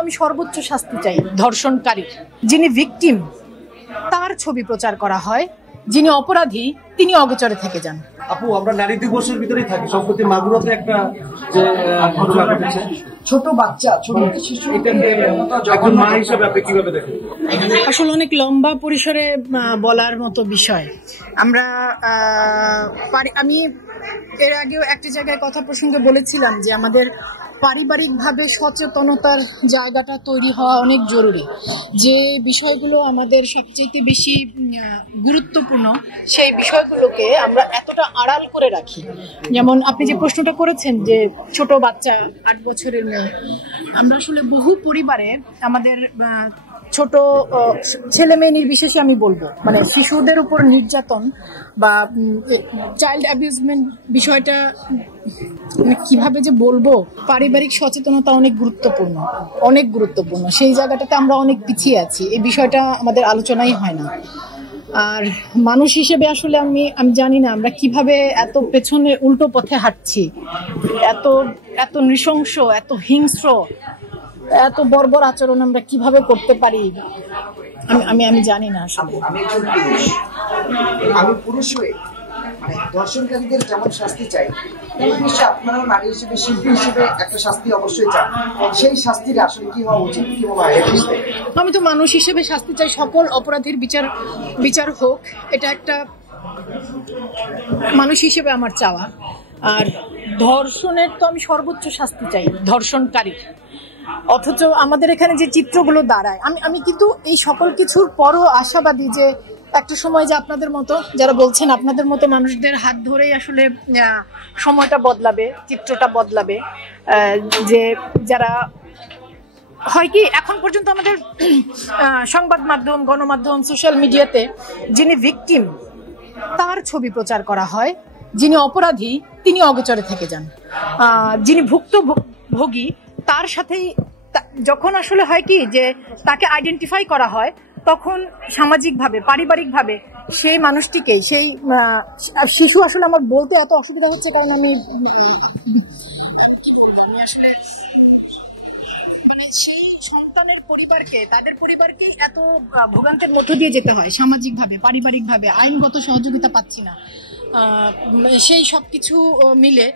আমি সর্বোচ্চ শাস্তি চাই ধর্ষণকারী। যিনি ভিকটিম তার ছবি প্রচার করা হয়, যিনি অপরাধী তিনি অগোচরে থেকে যান। আপু, আমরা নারী দিবসের ভিতরেই থাকি। সম্প্রতি মাগুরাতে একটা যে ঘটনা ঘটেছে, ছোট বাচ্চা, ছোট শিশু, এটাকে একজন মা হিসেবে আপনি কিভাবে দেখেন? আসলে অনেক লম্বা পরিসরে বলার মতো বিষয়। আমি এর আগেও একটি জায়গায় কথা প্রসঙ্গে বলেছিলাম যে আমাদের পারিবারিকভাবে সচেতনতার জায়গাটা তৈরি হওয়া অনেক জরুরি। যে বিষয়গুলো আমাদের সবচেয়ে বেশি গুরুত্বপূর্ণ সেই বিষয়গুলোকে আমরা এতটা আড়াল করে রাখি। যেমন আপনি যে প্রশ্নটা করেছেন যে ছোট বাচ্চা 8 বছরের মেয়ে, আমরা আসলে বহু পরিবারে আমাদের ছোট ছেলে মেয়ে নির্বিশেষে আমি বলবো, মানে শিশুদের উপর নির্যাতন বা চাইল্ড অ্যাবিউজমেন্ট বিষয়টা কিভাবে যে বলবো, পারিবারিক সচেতনতা অনেক গুরুত্বপূর্ণ। সেই জায়গাটাতে আমরা অনেক পিছিয়ে আছি, এই বিষয়টা আমাদের আলোচনাই হয় না। আর মানুষ হিসেবে আসলে আমি জানি না আমরা কিভাবে এত পেছনে উল্টো পথে হাঁটছি, এত নৃশংস, এত হিংস্র, এত বর্বর আচরণ আমরা কিভাবে করতে পারি। আমি জানি না। আসলে আমি পুরুষ হয়ে ধর্ষণকারীদের যেমন শাস্তি চাই, নিশ্চয়ই আপনারা নারী হিসেবে, শিল্পী হিসেবে একটা শাস্তি অবশ্যই চান। সেই শাস্তিটা আসলে কি হওয়া উচিত, কি মনে হয়? আমি তো মানুষ হিসেবে শাস্তি চাই, সকল অপরাধীর বিচার হোক, এটা একটা মানুষ হিসেবে আমার চাওয়া। আর ধর্ষণের তো আমি সর্বোচ্চ শাস্তি চাই ধর্ষণকারী। অথচ আমাদের এখানে যে চিত্রগুলো দাঁড়ায়, আমি কিন্তু এই সকল কিছুর পরও আশাবাদী যে একটা সময় যে আপনাদের মতো যারা বলছেন, আপনাদের মতো মানুষদের হাত ধরেই আসলে সময়টা বদলাবে, চিত্রটা বদলাবে। যে যারা হয় কি, এখন পর্যন্ত আমাদের সংবাদ মাধ্যম, গণমাধ্যম, সোশ্যাল মিডিয়াতে যিনি ভিকটিম তার ছবি প্রচার করা হয়, যিনি অপরাধী তিনি অগোচরে থেকে যান। যিনি ভুক্তভোগী তার সাথেই যখন আসলে হয় কি যে তাকে আইডেন্টিফাই করা হয়, তখন সামাজিকভাবে, পারিবারিকভাবে সেই মানুষটিকে, সেই শিশু, আসলে আমার বলতে এত অসুবিধা হচ্ছে কারণ আমি আসলে মানে সেই সন্তানের পরিবারকে, তাদের পরিবারকে এত ভোগান্তের মধ্য দিয়ে যেতে হয় সামাজিকভাবে, পারিবারিকভাবে, আইনগত সহযোগিতা পাচ্ছি না। সেই সবকিছু মিলে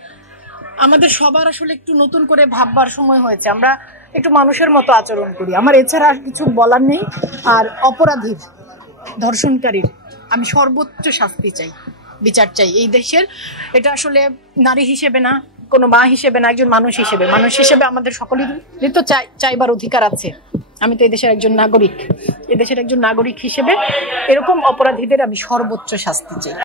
আমাদের সবার আসলে একটু নতুন করে ভাববার সময় হয়েছে। আমরা একটু মানুষের মতো আচরণ করি, আমার এছাড়া আর কিছু বলার নেই। আর অপরাধীর, ধর্ষণকারীর আমি সর্বোচ্চ শাস্তি চাই, বিচার চাই এই দেশের। এটা আসলে নারী হিসেবে না, কোনো মা হিসেবে না, একজন মানুষ হিসেবে আমাদের সকলেরই তো চাইবার অধিকার আছে। আমি তো এই দেশের একজন নাগরিক, হিসেবে এরকম অপরাধীদের আমি সর্বোচ্চ শাস্তি চাই।